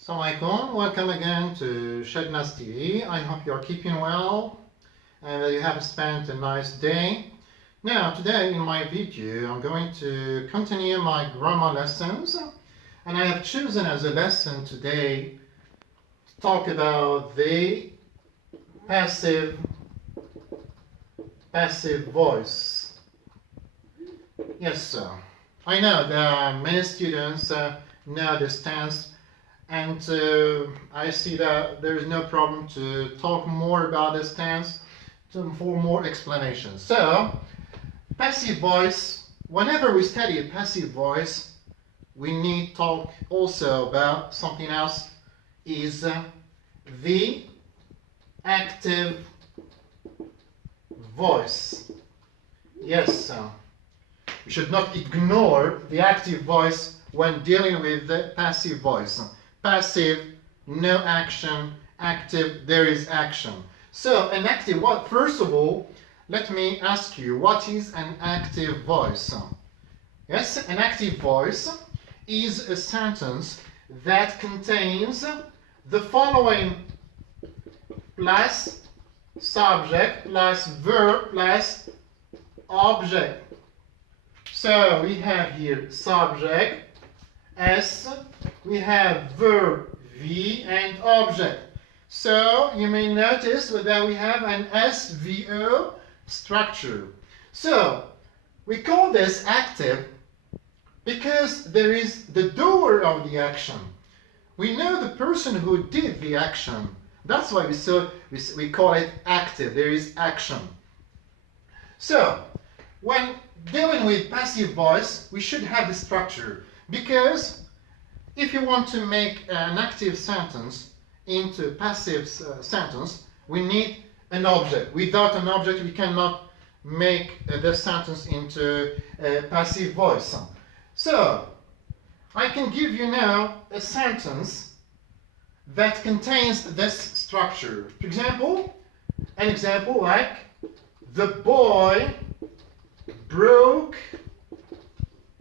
Assalamualaikum, welcome again to ChadNass TV. I hope you are keeping well and that you have spent a nice day. Now, today in my video, I'm going to continue my grammar lessons, and I have chosen as a lesson today to talk about the passive voice. Yes, sir. I know that many students know this tense, and I see that there is no problem to talk more about this tense for more explanation. So, passive voice, whenever we study a passive voice, we need to talk also about something else, is the active voice. Yes, we should not ignore the active voice when dealing with the passive voice. Passive, no action. Active, there is action. So, an active, first of all, let me ask you, what is an active voice? Yes, an active voice is a sentence that contains the following plus subject plus verb plus object. So, we have here subject, S, we have verb V and object. So you may notice that we have an SVO structure. So we call this active because there is the doer of the action. We know the person who did the action. That's why we call it active. There is action. So when dealing with passive voice, we should have the structure, because if you want to make an active sentence into a passive sentence, we need an object. Without an object, we cannot make the sentence into a passive voice. So, I can give you now a sentence that contains this structure. For example, an example like, the boy broke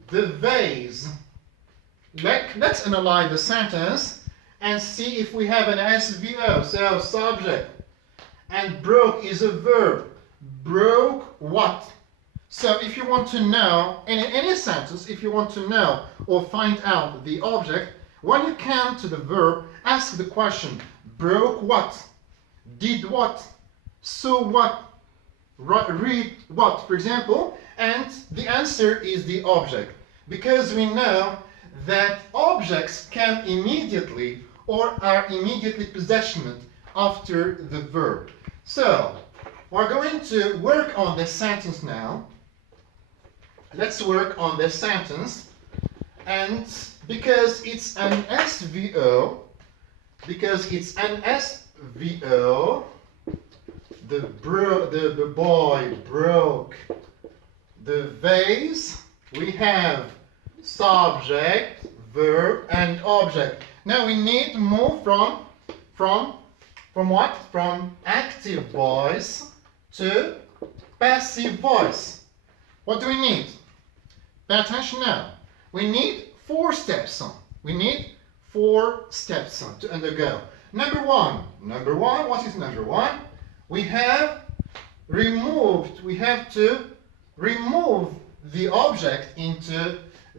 the vase. Let's analyze the sentence and see if we have an SVO, so subject, and broke is a verb. Broke what? So if you want to know, in any sentence, if you want to know or find out the object, when you come to the verb, ask the question, broke what? Did what? Saw what? Read what, for example, and the answer is the object, because we know that objects come immediately or are immediately possessioned after the verb. So, we're going to work on this sentence now. Let's work on this sentence, and because it's an SVO, the boy broke the vase, we have subject, verb, and object. Now we need to move from what? From active voice to passive voice. What do we need? Pay attention now. We need 4 steps. We need 4 steps to undergo. Number one, what is number 1? We have to remove the object into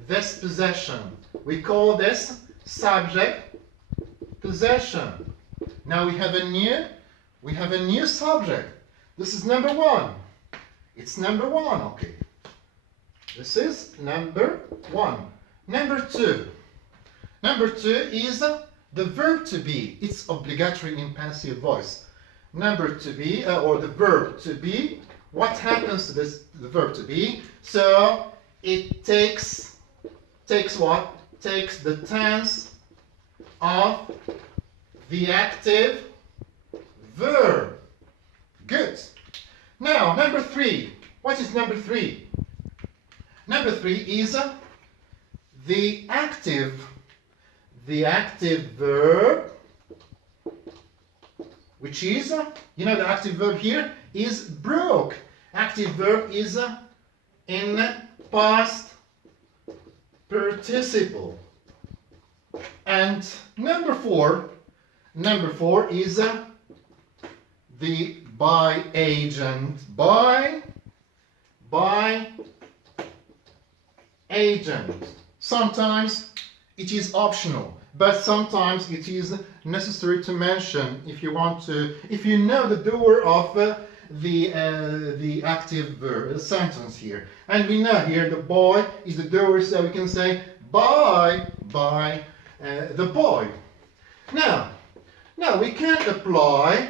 this possession. We call this subject possession. Now we have a new subject. This is number 1. It's number 1, okay. This is number 1. Number 2. Number 2 is the verb to be. It's obligatory in passive voice. Number to be, or the verb to be. What happens to the verb to be? So it takes what? Takes the tense of the active verb. Good. Now, number 3. What is number 3? Number 3 is the active verb, which is, the active verb here is broke. Active verb is in past participle. And number four is the by agent. By agent. Sometimes it is optional, but sometimes it is necessary to mention if you want to, if you know the doer of the active verb sentence here. And we know here the boy is the doer, so we can say by the boy. Now we can apply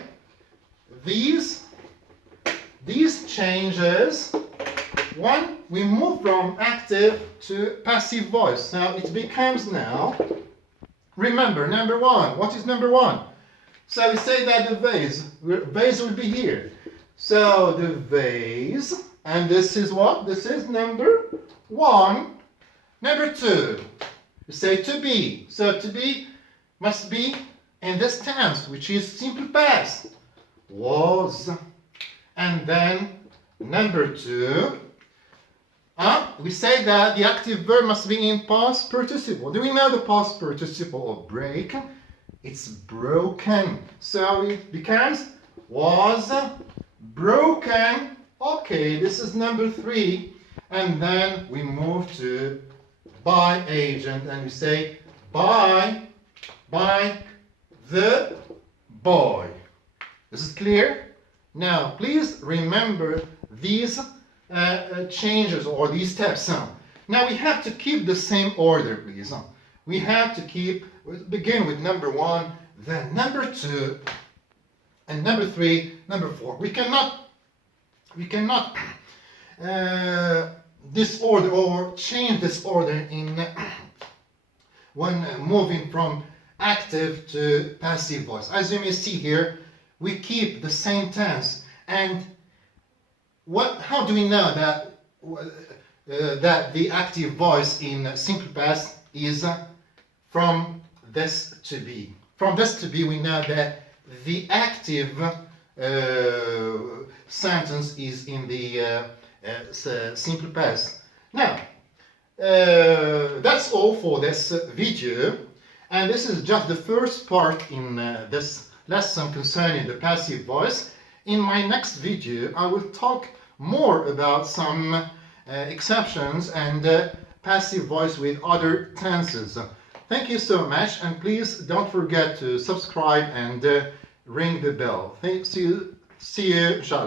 these changes when we move from active to passive voice. Now it becomes now, remember, number one. What is number one? So we say that the vase will be here. So the vase, and this is what? This is number one. Number two, we say to be. So to be must be in this tense, which is simple past. Was. And then number two, we say that the active verb must be in past participle. Do we know the past participle of break? It's broken. So it becomes was broken. Okay, this is number three. And then we move to by agent and we say by the boy. This is clear? Now, please remember these changes or these steps. Now we have to keep the same order, please. We have to begin with number one, then number two, and number three, number four. We cannot disorder or change this order in when moving from active to passive voice. As you may see here, we keep the same tense. And how do we know that that the active voice in simple past is from this to be? From this to be, we know that the active sentence is in the simple past. Now, that's all for this video, and this is just the first part in this lesson concerning the passive voice. In my next video, I will talk more about some exceptions and passive voice with other tenses. Thank you so much, and please don't forget to subscribe and ring the bell. See you, inshallah.